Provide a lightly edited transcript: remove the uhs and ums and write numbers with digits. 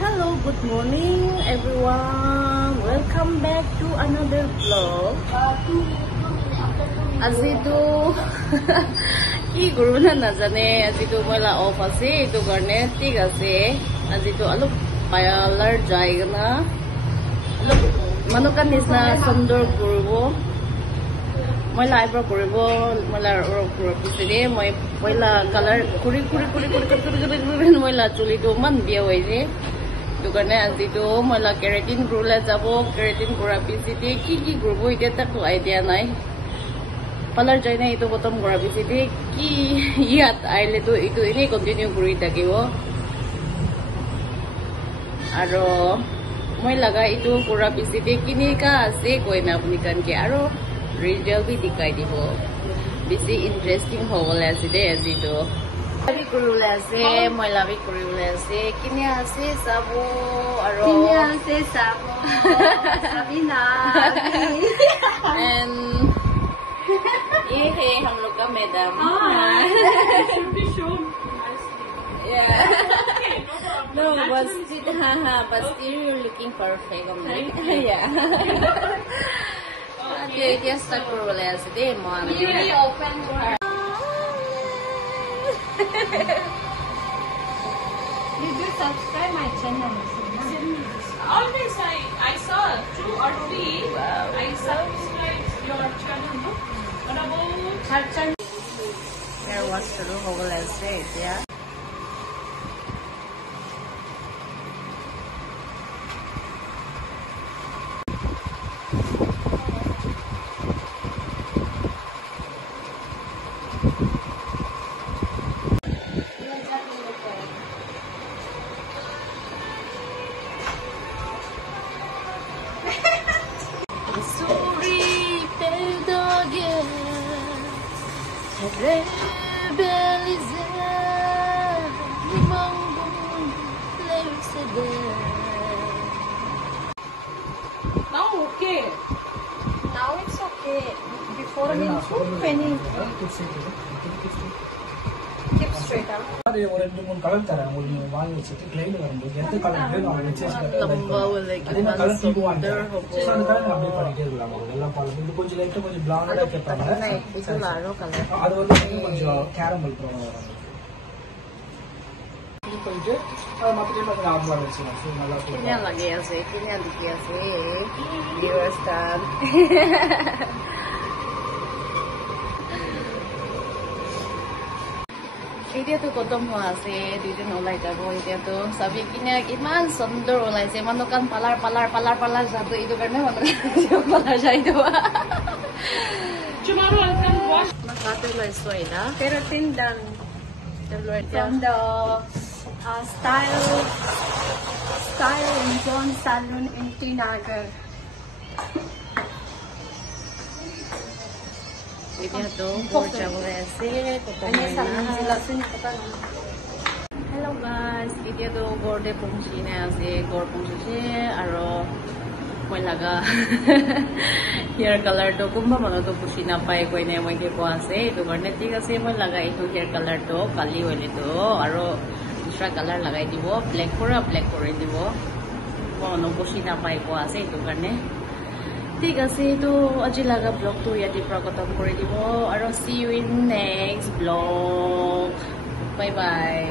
Hello, good morning everyone. Welcome back to another vlog. আজি to কি কৰো না নাজানে আজি to মইলা অফ আছে এটো কাৰণে ঠিক আছে আজি to অলপ পাৰ্লাৰ যাই না অলপ মনকা নিছনা সুন্দৰ কৰিব মইলা আইব্ৰ কৰিব মইলা ৰক পিছে মই মইলা কালাৰ কুৰি মইলা চুলিটো মান বিয়া হৈ যে দোকানে আজি তো মইলা কেৰাটিন গ্ৰোলে যাব কেৰাটিন কৰা পিছিতে কি গ্ৰোব এতিয়া তাক আইডিয়া নাই পাৰ্লাৰ যাই না এইটো বটম কৰা পিছিতে কি ইয়াত আইলে তো এইটো এনে কন্টিনিউ কৰি থাকিব আৰু মই লাগা এইটো কৰা পিছিতে কিনিকা আছে কৈ না আপুনি কানকে আৰু ৰিজাল্ট বি দিখাই দিব বেছি ইন্টাৰেষ্টিং হ'বলে আছে দে আজি তো Abi kurulase, moi labi kurulase. Kini ase sabo, aro. Kini ase sabo, Sabina. And ये है हम लोग का madam. Should be shown. Yeah. No, but still, but still you're looking perfect. Yeah. Okay, just start kurulase de, mom. Really open to her. Did you subscribe my channel? Always I saw 2 or 3. Wow. I subscribed your channel. No? What about her channel? There was the whole essay, yeah. Now okay. Now it's okay. Before me, penny. Keep straight up. ஒரு 2-3 colour தரேன் உங்களுக்கு வாங்கி வச்சிட்டு க்ளைன் வரும்போது எந்த colour வேணும் அவங்க change Lamba பண்ணி கலர் தீபு வாங்க சோ அந்த கலர் அப்படியே பண்ணிட்டே இருக்கலாம் எல்லாம் பாருங்க இது கொஞ்சம் லைட்டா கொஞ்சம் பிளாங்கா கேட்பாங்க itu laro color. அது வந்து கொஞ்சம் கேரமல் ப்ரௌன் வரும் இது கொஞ்சம் மத்ததே கொஞ்சம் நார்மலா வெச்சுங்க சோ நல்லா இருக்கும் Kini lagi ya sih, kini lagi ya sih. Viewers kan. Ini tuh kotom huase, duduk olay jago ini tuh. Sabi kini iman sundur olay sih, manukan palar satu itu karena manukan palar saya itu. Tomorrow I can wash. Makata lo isko ina. Keratin done Terluar from the style in John Salon in Tinagar. Ini tuh kurca boleh sih, kotom Ano sa ina. jelasin ko pa. Hello guys, ini tuh gorde pungsi nih sih, gor pungsi sih, aro moi laga hair color tuh kumba mana tuh pungsi napai koi nih moi ke kuase, itu karena tiga sih moi laga itu hair color tuh kali wali tuh, aro दूसरा color lagai dibo, black kore dibo, mau no pungsi napai kuase itu karena ঠিক আছে তো আজি লাগা ব্লগটো ইয়াতে প্ৰকটম কৰি দিব আৰু see you in next vlog bye bye